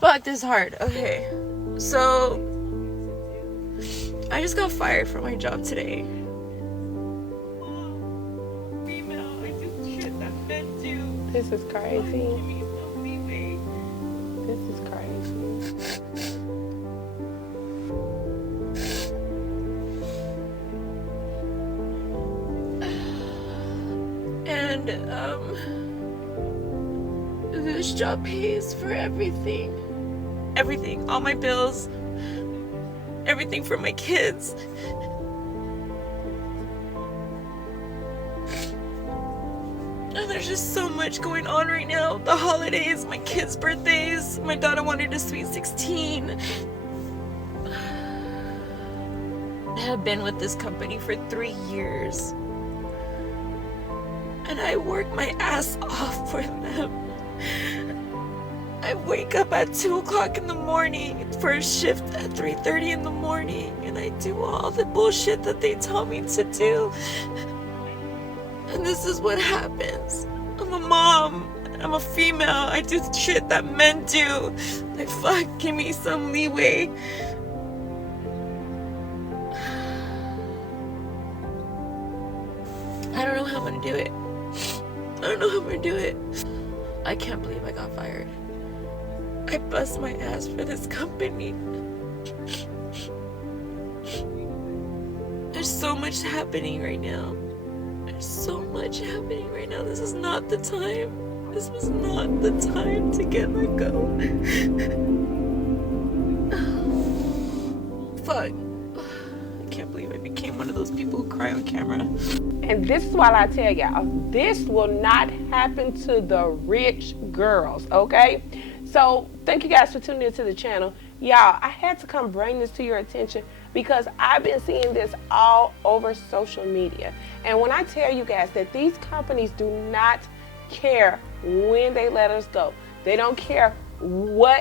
Fuck, this is hard. Okay. So, I just got fired from my job today. Female, I do shit that men do. This is crazy. Give me some leeway. This is crazy. And, this job pays for everything. Everything. All my bills. Everything for my kids. And there's just so much going on right now. The holidays, my kids' birthdays. My daughter wanted a sweet 16. I have been with this company for 3 years. And I work my ass off for them. I wake up at 2 o'clock in the morning for a shift at 3:30 in the morning, and I do all the bullshit that they tell me to do. And this is what happens. I'm a mom. I'm a female. I do shit that men do. Like, fuck, give me some leeway. I don't know how I'm gonna do it. I don't know how I'm gonna do it. I can't believe I got fired. I bust my ass for this company. There's so much happening right now. There's so much happening right now. This is not the time. This was not the time to get let go. Fuck. I can't believe I became one of those people who cry on camera. And this is why I tell y'all, this will not happen to the rich girls, okay? So thank you guys for tuning into the channel. Y'all, I had to come bring this to your attention because I've been seeing this all over social media. And when I tell you guys that these companies do not care when they let us go, they don't care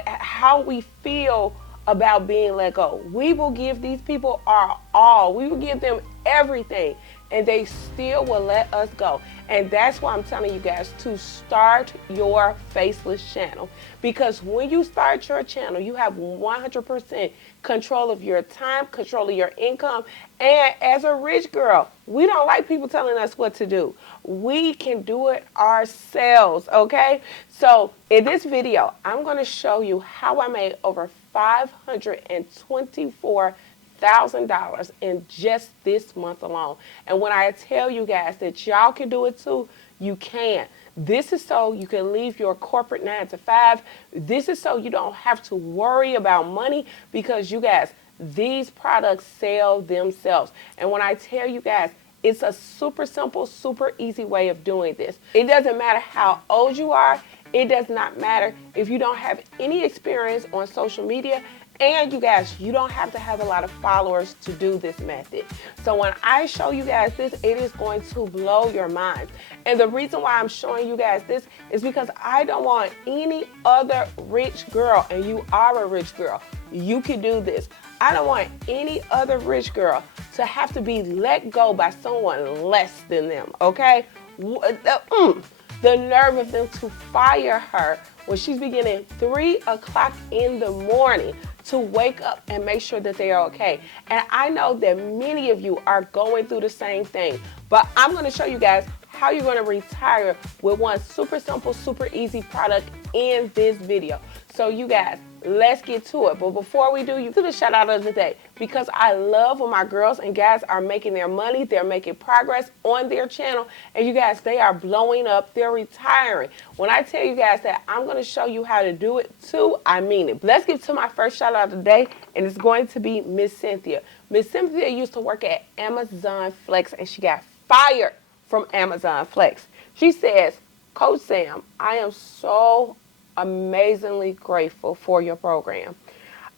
how we feel about being let go. We will give these people our all. We will give them everything, and they still will let us go. And that's why I'm telling you guys to start your Faceless channel, because when you start your channel, you have 100% control of your time, control of your income. And as a rich girl, we don't like people telling us what to do. We can do it ourselves, okay? So in this video, I'm going to show you how I made over $524,000 in just this month alone. And when I tell you guys that y'all can do it too, you can. This is so you can leave your corporate 9 to 5. This is so you don't have to worry about money, because you guys, these products sell themselves. And when I tell you guys, it's a super simple, super easy way of doing this. It doesn't matter how old you are. It does not matter if you don't have any experience on social media. And you guys, you don't have to have a lot of followers to do this method. So when I show you guys this, it is going to blow your mind. And the reason why I'm showing you guys this is because I don't want any other rich girl, and you are a rich girl, you can do this. I don't want any other rich girl to have to be let go by someone less than them, okay? The nerve of them to fire her when she's beginning 3 o'clock in the morning to wake up and make sure that they are okay. And I know that many of you are going through the same thing, but I'm going to show you guys how you're going to retire with one super simple, super easy product in this video. So you guys, let's get to it. But before we do, you do the shout out of the day, because I love when my girls and guys are making their money, they're making progress on their channel, and you guys, they are blowing up, they're retiring. When I tell you guys that I'm going to show you how to do it too, I mean it. Let's get to my first shout out of the day, and it's going to be Miss Cynthia. Miss Cynthia used to work at Amazon Flex, and she got fired from Amazon Flex. She says, Coach Sam, I am so amazingly grateful for your program.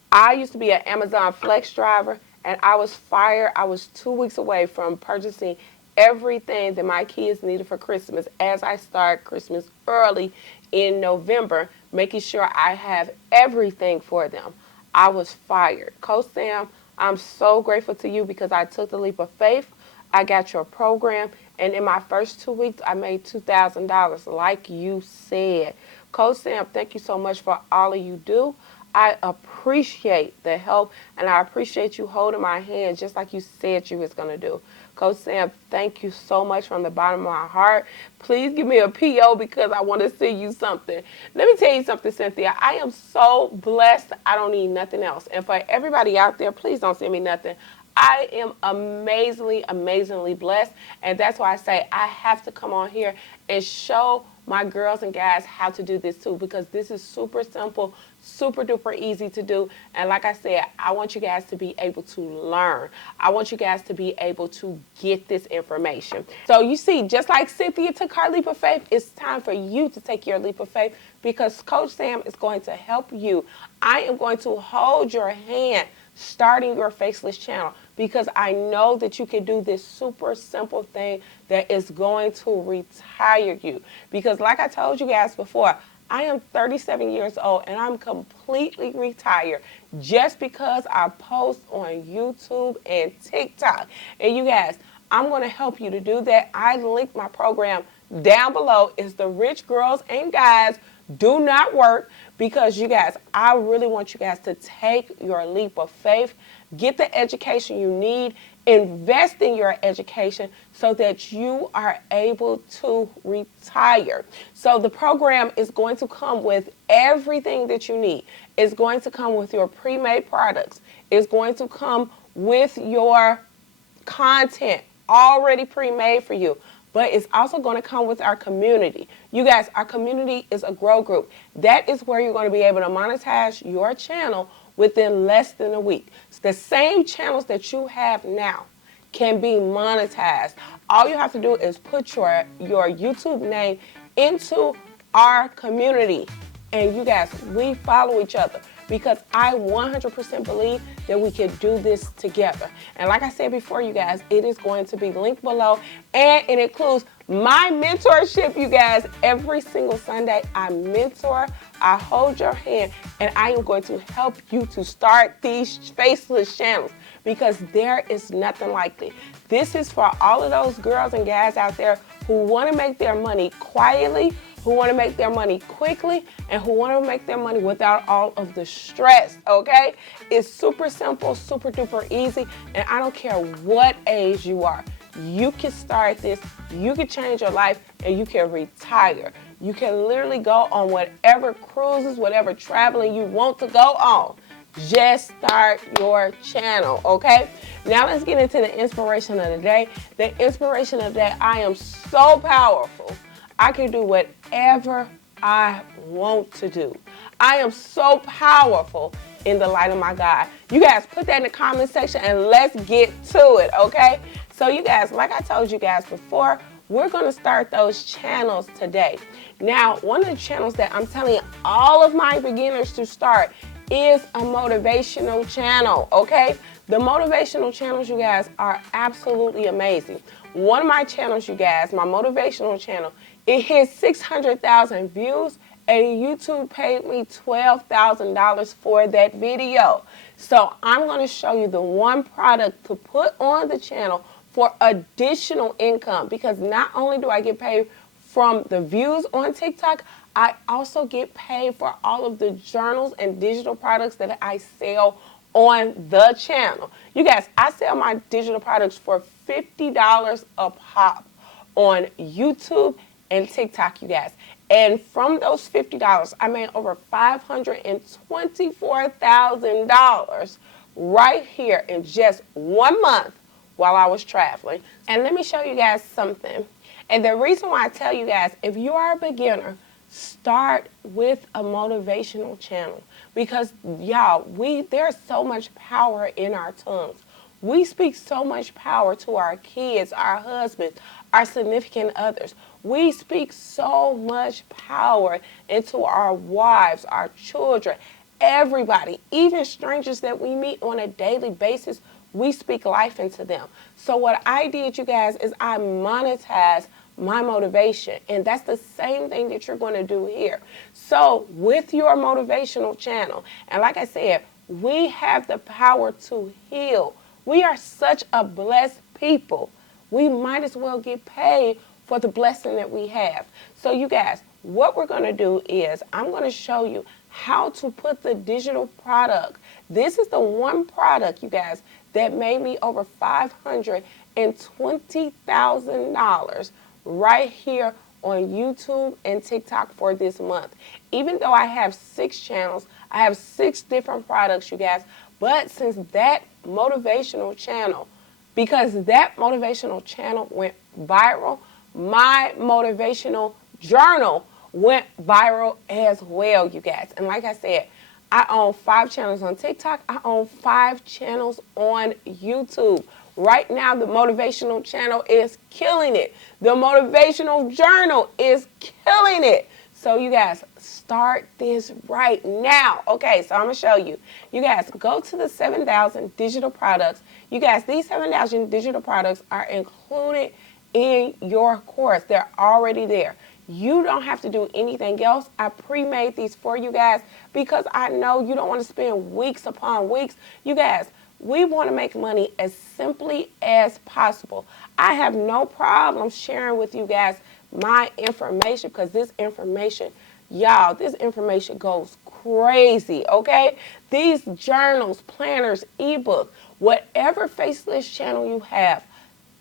I used to be an Amazon Flex driver, and I was fired. I was 2 weeks away from purchasing everything that my kids needed for Christmas as I start Christmas early in November, making sure I have everything for them. I was fired. Coach Sam, I'm so grateful to you because I took the leap of faith. I got your program, and in my first 2 weeks, I made $2,000, like you said. Coach Sam, thank you so much for all of you do. I appreciate the help, and I appreciate you holding my hand just like you said you was going to do. Coach Sam, thank you so much from the bottom of my heart. Please give me a PO because I want to send you something. Let me tell you something, Cynthia. I am so blessed. I don't need nothing else. And for everybody out there, please don't send me nothing. I am amazingly, amazingly blessed. And that's why I say I have to come on here and show my girls and guys how to do this too, because this is super simple, super duper easy to do. And like I said, I want you guys to be able to learn. I want you guys to be able to get this information. So you see, just like Cynthia took her leap of faith, it's time for you to take your leap of faith, because Coach Sam is going to help you. I am going to hold your hand starting your Faceless channel, because I know that you can do this super simple thing that is going to retire you. Because like I told you guys before, I am 37 years old and I'm completely retired just because I post on YouTube and TikTok. And you guys, I'm going to help you to do that. I link my program down below. It's the Rich Girls and Guys Do Not Work, because you guys, I really want you guys to take your leap of faith, get the education you need, invest in your education so that you are able to retire. So the program is going to come with everything that you need. It's going to come with your pre-made products. It's going to come with your content already pre-made for you. But it's also going to come with our community. You guys, our community is a grow group. That is where you're going to be able to monetize your channel within less than a week. The same channels that you have now can be monetized. All you have to do is put your YouTube name into our community. And you guys, we follow each other, because I 100% believe that we can do this together. And like I said before, you guys, it is going to be linked below, and it includes my mentorship, you guys. Every single Sunday, I mentor, I hold your hand, and I am going to help you to start these Faceless channels, because there is nothing like it. This is for all of those girls and guys out there who want to make their money quietly, who want to make their money quickly, and who want to make their money without all of the stress, okay? It's super simple, super duper easy, and I don't care what age you are. You can start this, you can change your life, and you can retire. You can literally go on whatever cruises, whatever traveling you want to go on. Just start your channel, okay? Now let's get into the inspiration of the day. The inspiration of the day: I am so powerful. I can do whatever I want to do. I am so powerful in the light of my God. You guys, put that in the comment section and let's get to it, okay? So you guys, like I told you guys before, we're going to start those channels today. Now, one of the channels that I'm telling all of my beginners to start is a motivational channel, okay? The motivational channels, you guys, are absolutely amazing. One of my channels, you guys, my motivational channel, it hit 600,000 views, and YouTube paid me $12,000 for that video. So I'm going to show you the one product to put on the channel for additional income, because not only do I get paid from the views on TikTok, I also get paid for all of the journals and digital products that I sell on the channel. You guys, I sell my digital products for $50 a pop on YouTube and TikTok, you guys. And from those $50, I made over $524,000 right here in just 1 month while I was traveling. And let me show you guys something. And the reason why I tell you guys, if you are a beginner, start with a motivational channel, because y'all, there's so much power in our tongues. We speak so much power to our kids, our husbands, our significant others. We speak so much power into our wives, our children, everybody, even strangers that we meet on a daily basis. We speak life into them. So what I did, you guys, is I monetized my motivation, and that's the same thing that you're going to do here. So with your motivational channel, and like I said, we have the power to heal. We are such a blessed people. We might as well get paid for the blessing that we have. So you guys, what we're going to do is I'm going to show you how to put the digital product. This is the one product, you guys, that made me over $520,000 right here on YouTube and TikTok for this month. Even though I have 6 channels, I have 6 different products, you guys, but since that motivational channel, because that motivational channel went viral, my motivational journal went viral as well, you guys. And like I said, I own 5 channels on TikTok. I own 5 channels on YouTube. Right now, the motivational channel is killing it. The motivational journal is killing it. So you guys, start this right now. Okay, so I'm going to show you. You guys, go to the 7,000 digital products. You guys, these 7,000 digital products are included in your course. They're already there. You don't have to do anything else. I pre-made these for you guys because I know you don't want to spend weeks upon weeks. You guys, we want to make money as simply as possible. I have no problem sharing with you guys my information because this information, y'all, this information goes crazy, okay? These journals, planners, ebooks, whatever Faceless channel you have,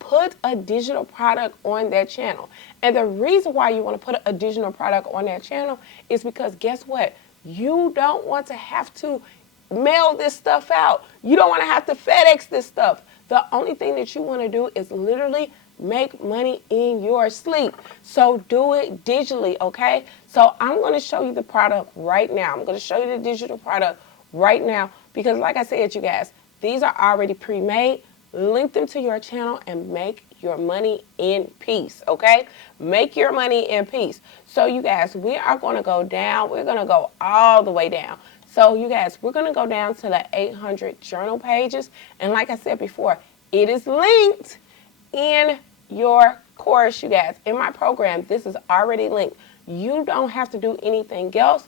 put a digital product on that channel. And the reason why you want to put a digital product on that channel is because guess what? You don't want to have to mail this stuff out. You don't want to have to FedEx this stuff. The only thing that you want to do is literally make money in your sleep. So do it digitally, okay? So I'm going to show you the product right now. I'm going to show you the digital product right now because like I said, you guys, these are already pre-made. Link them to your channel and make your money in peace, okay? Make your money in peace. So you guys, we are going to go down. We're going to go all the way down. So you guys, we're going to go down to the 800 journal pages. And like I said before, it is linked in your course, you guys. In my program, this is already linked. You don't have to do anything else.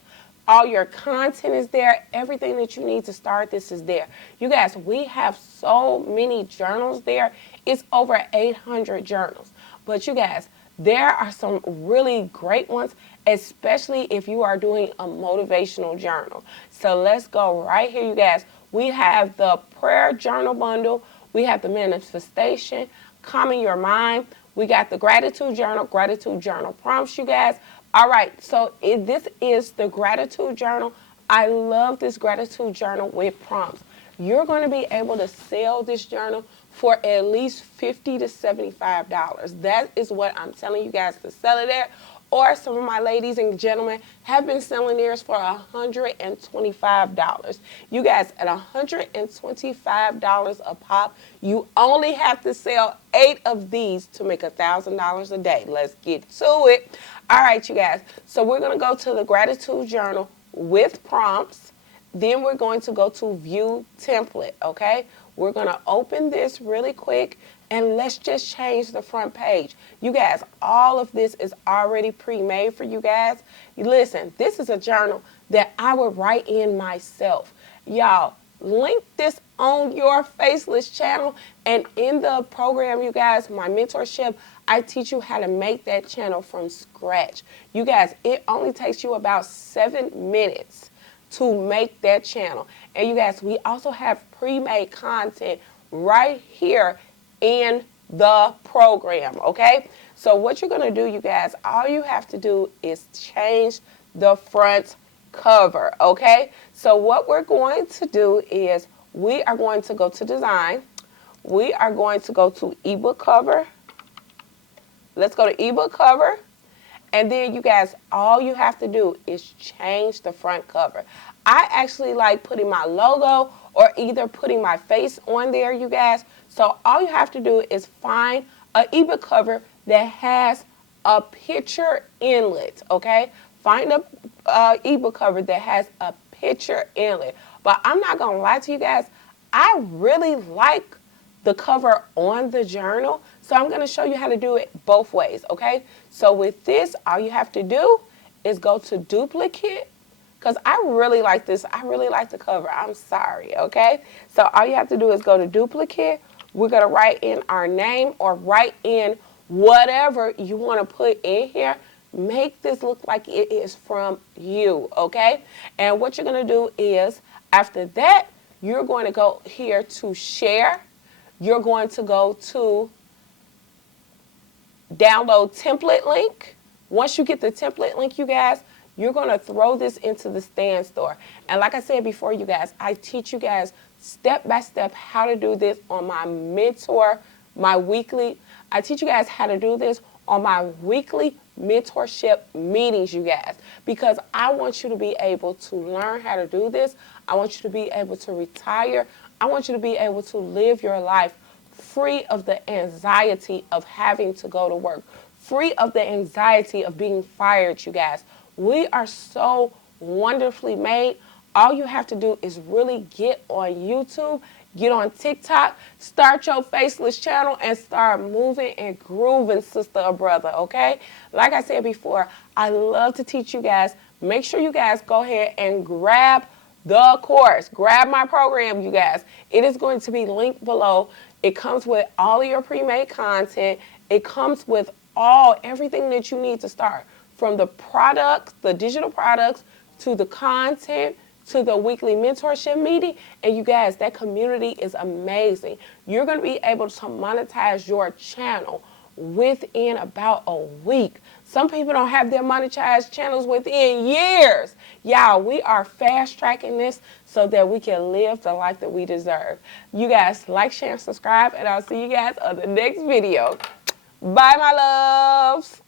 All your content is there. Everything that you need to start this is there. You guys, we have so many journals there. It's over 800 journals. But you guys, there are some really great ones, especially if you are doing a motivational journal. So let's go right here, you guys. We have the prayer journal bundle. We have the manifestation, calming your mind. We got the gratitude journal prompts, you guys. All right, so this is the gratitude journal. I love this gratitude journal with prompts. You're going to be able to sell this journal for at least $50 to $75. That is what I'm telling you guys to sell it at. Or some of my ladies and gentlemen have been selling theirs for $125. You guys, at $125 a pop, you only have to sell 8 of these to make $1,000 a day. Let's get to it. All right, you guys. So we're going to go to the gratitude journal with prompts. Then we're going to go to view template, okay? We're going to open this really quick and let's just change the front page. You guys, all of this is already pre-made for you guys. Listen, this is a journal that I would write in myself. Y'all, link this on your Faceless channel, and in the program, you guys, my mentorship, I teach you how to make that channel from scratch. You guys, it only takes you about 7 minutes to make that channel. And you guys, we also have pre-made content right here in the program, okay? So what you're going to do, you guys, all you have to do is change the front cover, okay? So what we're going to do is we are going to go to design. We are going to go to ebook cover. Let's go to ebook cover. And then, you guys, all you have to do is change the front cover. I actually like putting my logo or either putting my face on there, you guys. So all you have to do is find an ebook cover that has a picture inlet, okay? Find a ebook cover that has a picture inlet. But I'm not going to lie to you guys. I really like the cover on the journal. So I'm going to show you how to do it both ways, okay? So with this, all you have to do is go to duplicate, because I really like this. I really like the cover. I'm sorry, okay? So all you have to do is go to duplicate. We're going to write in our name or write in whatever you want to put in here. Make this look like it is from you, okay? And what you're going to do is, after that, you're going to go here to share. You're going to go to download template link. Once you get the template link, you guys, you're going to throw this into the Stand Store. And like I said before, you guys, I teach you guys step by step how to do this on my mentor, I teach you guys how to do this on my weekly mentorship meetings, you guys, because I want you to be able to learn how to do this. I want you to be able to retire. I want you to be able to live your life free of the anxiety of having to go to work, free of the anxiety of being fired, you guys. We are so wonderfully made. All you have to do is really get on YouTube, get on TikTok, start your Faceless channel, and start moving and grooving, sister or brother, okay? Like I said before, I love to teach you guys. Make sure you guys go ahead and grab the course. Grab my program, you guys. It is going to be linked below. It comes with all of your pre-made content. It comes with everything that you need to start, from the products, the digital products, to the content, to the weekly mentorship meeting. And you guys, that community is amazing. You're going to be able to monetize your channel within about a week. Some people don't have their monetized channels within years. Y'all, we are fast tracking this so that we can live the life that we deserve. You guys, like, share, and subscribe, and I'll see you guys on the next video. Bye, my loves.